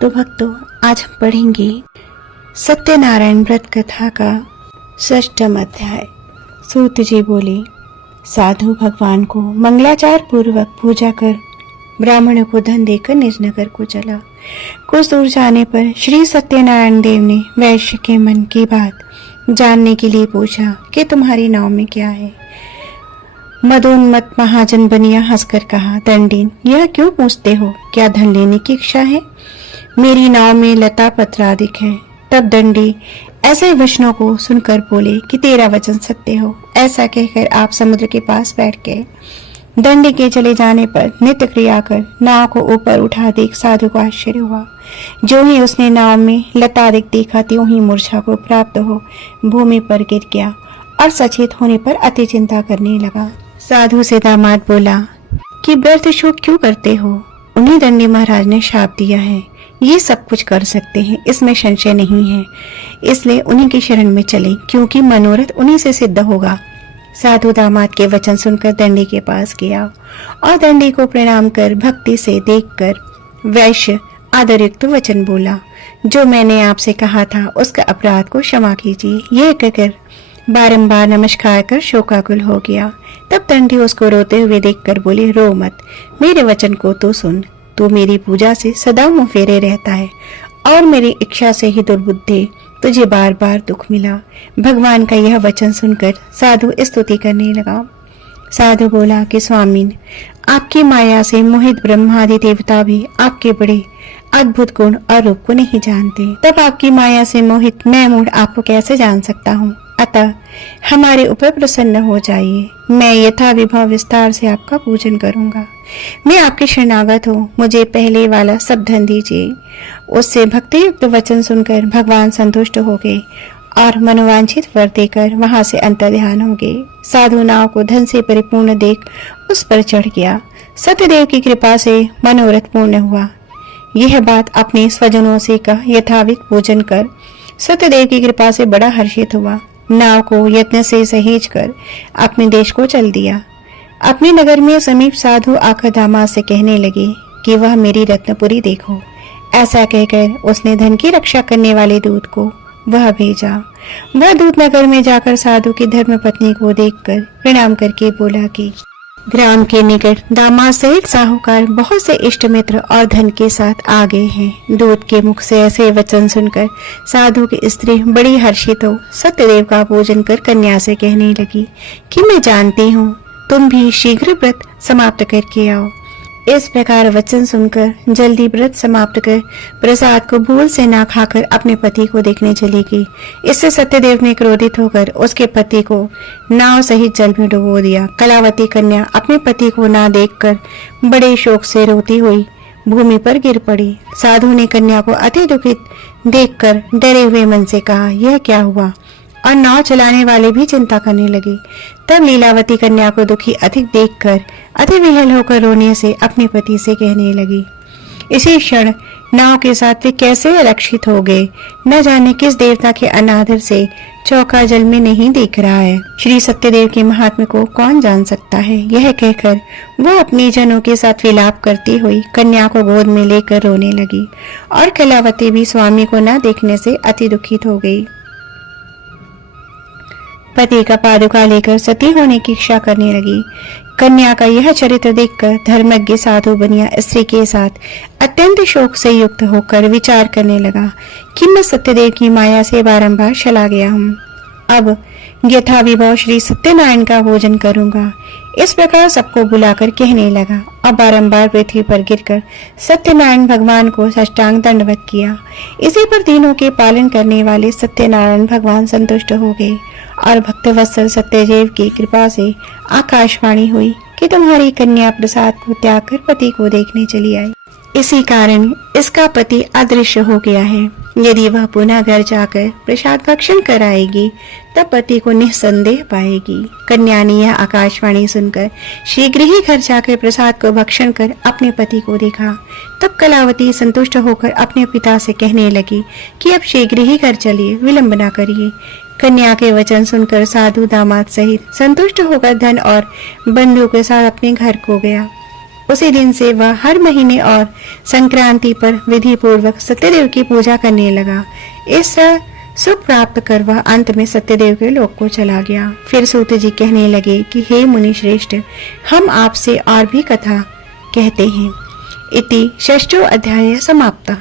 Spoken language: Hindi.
तो भक्तों, आज हम पढ़ेंगे सत्यनारायण व्रत कथा का 6वां अध्याय। सूत जी बोले, साधु भगवान को मंगलाचार पूर्वक पूजा कर ब्राह्मणों को धन देकर निज नगर को चला। कुछ दूर जाने पर श्री सत्यनारायण देव ने वैश्य के मन की बात जानने के लिए पूछा कि तुम्हारी नाव में क्या है। मदोन्मत्त महाजन बनिया हंसकर कहा, दंडीन, यह क्यों पूछते हो? क्या धन लेने की इच्छा है? मेरी नाव में लता पत्र अधिक है। तब दंडी ऐसे वचनों को सुनकर बोले कि तेरा वचन सत्य हो। ऐसा कहकर आप समुद्र के पास बैठ गए। दंडी के चले जाने पर नित्य क्रिया कर नाव को ऊपर उठा देख साधु को आश्चर्य हुआ। जो ही उसने नाव में लता अधिक देखा, त्यों ही मूर्छा को प्राप्त हो भूमि पर गिर गया और सचेत होने पर अति चिंता करने लगा। साधु से दामाद बोला कि व्यर्थ शोक क्यों करते हो? उन्हीं दंडी महाराज ने शाप दिया है, ये सब कुछ कर सकते हैं, इसमें संशय नहीं है। इसलिए उन्हीं की शरण में चले, क्योंकि मनोरथ उन्हीं से सिद्ध होगा। साधु दामाद के वचन सुनकर दंडी के पास गया और दंडी को प्रणाम कर भक्ति से देखकर वैश्य आदरयुक्त वचन बोला, जो मैंने आपसे कहा था उसका अपराध को क्षमा कीजिए। यह कहकर बारंबार नमस्कार कर शोकाकुल हो गया। तब दंडी उसको रोते हुए देखकर बोले, रो मत, मेरे वचन को तो सुन। तू मेरी पूजा से सदा मुंह फेरे रहता है और मेरी इच्छा से ही दुर्बुद्धि तुझे बार बार दुख मिला। भगवान का यह वचन सुनकर साधु स्तुति करने लगा। साधु बोला कि स्वामीन, आपकी माया से मोहित ब्रह्मादि देवता भी आपके बड़े अद्भुत गुण और रूप को नहीं जानते। तब आपकी माया से मोहित मैं मूढ़ आपको कैसे जान सकता हूँ? अतः हमारे ऊपर प्रसन्न हो जाइए। मैं यथा विभव विस्तार से आपका पूजन करूंगा। मैं आपके शरणागत हूँ, मुझे पहले वाला सब धन दीजिए। उससे भक्ति युक्त वचन सुनकर भगवान संतुष्ट हो गए और मनोवांछित वर देकर वहां से अंतर्ध्यान हो गए। साधु नाव को धन से परिपूर्ण देख उस पर चढ़ गया। सत्यदेव की कृपा से मनोरथ पूर्ण हुआ। यह बात अपने स्वजनों से कह यथाविध पूजन कर सत्यदेव की कृपा से बड़ा हर्षित हुआ। नाव को यत्न से सहेज कर अपने देश को चल दिया। अपने नगर में समीप साधु आकर दामाद से कहने लगे कि वह मेरी रत्नपुरी देखो। ऐसा कहकर उसने धन की रक्षा करने वाले दूत को वह भेजा। वह दूत नगर में जाकर साधु की धर्म पत्नी को देखकर प्रणाम करके बोला कि ग्राम के निकट दामाद सहित साहूकार बहुत से इष्ट मित्र और धन के साथ आ गए हैं। दूत के मुख से ऐसे वचन सुनकर साधु की स्त्री बड़ी हर्षित हो सत्यदेव का पूजन कर कन्या से कहने लगी कि मैं जानती हूँ तुम भी शीघ्र व्रत समाप्त करके आओ। इस प्रकार वचन सुनकर जल्दी व्रत समाप्त कर प्रसाद को भूल से ना खाकर अपने पति को देखने चली गई। इससे सत्यदेव ने क्रोधित होकर उसके पति को नाव सहित जल में डुबो दिया। कलावती कन्या अपने पति को ना देखकर बड़े शोक से रोती हुई भूमि पर गिर पड़ी। साधु ने कन्या को अति दुखित देखकर डरे हुए मन से कहा, यह क्या हुआ? और नाव चलाने वाले भी चिंता करने लगे। तब लीलावती कन्या को दुखी अधिक देखकर अति विहल होकर रोने से अपने पति से कहने लगी। इसी क्षण नाव के साथ वे कैसे अलक्षित हो गए। न जाने किस देवता के अनादर से चौका जल में नहीं दिख रहा है। श्री सत्यदेव के महात्म्य को कौन जान सकता है? यह कहकर वो अपने जनों के साथ विलाप करती हुई कन्या को गोद में लेकर रोने लगी और कलावती भी स्वामी को न देखने से अति दुखित हो गई। पति का पादुका लेकर सती होने की इच्छा करने लगी। कन्या का यह चरित्र देखकर धर्मज्ञ साधु बनिया स्त्री के साथ अत्यंत शोक से युक्त होकर विचार करने लगा कि मैं सत्यदेव की माया से बारंबार चला गया हूँ। अब यथा विभव श्री सत्यनारायण का पूजन करूंगा। इस प्रकार सबको बुलाकर कहने लगा और बारंबार पृथ्वी पर गिरकर सत्यनारायण भगवान को साष्टांग दंडवत किया। इसी पर तीनों के पालन करने वाले सत्यनारायण भगवान संतुष्ट हो गए और भक्तवत्सल सत्यदेव की कृपा से आकाशवाणी हुई कि तुम्हारी कन्या प्रसाद को त्याग कर पति को देखने चली आई। इसी कारण इसका पति अदृश्य हो गया है। यदि वह पुनः घर जाकर प्रसाद भक्षण कराएगी तब पति को निस्संदेह पाएगी। कन्या ने यह आकाशवाणी सुनकर शीघ्र ही घर जाकर प्रसाद को भक्षण कर अपने पति को देखा। तब कलावती संतुष्ट होकर अपने पिता से कहने लगी कि अब शीघ्र ही घर चलिए, विलंब न करिए। कन्या के वचन सुनकर साधु दामाद सहित संतुष्ट होकर धन और बंधुओं के साथ अपने घर को गया। उसी दिन से वह हर महीने और संक्रांति पर विधि पूर्वक सत्यदेव की पूजा करने लगा। इस सुख प्राप्त कर वह अंत में सत्यदेव के लोक को चला गया। फिर सूत जी कहने लगे कि हे मुनि श्रेष्ठ, हम आपसे और भी कथा कहते हैं। इति षष्ठो अध्याय समाप्तः।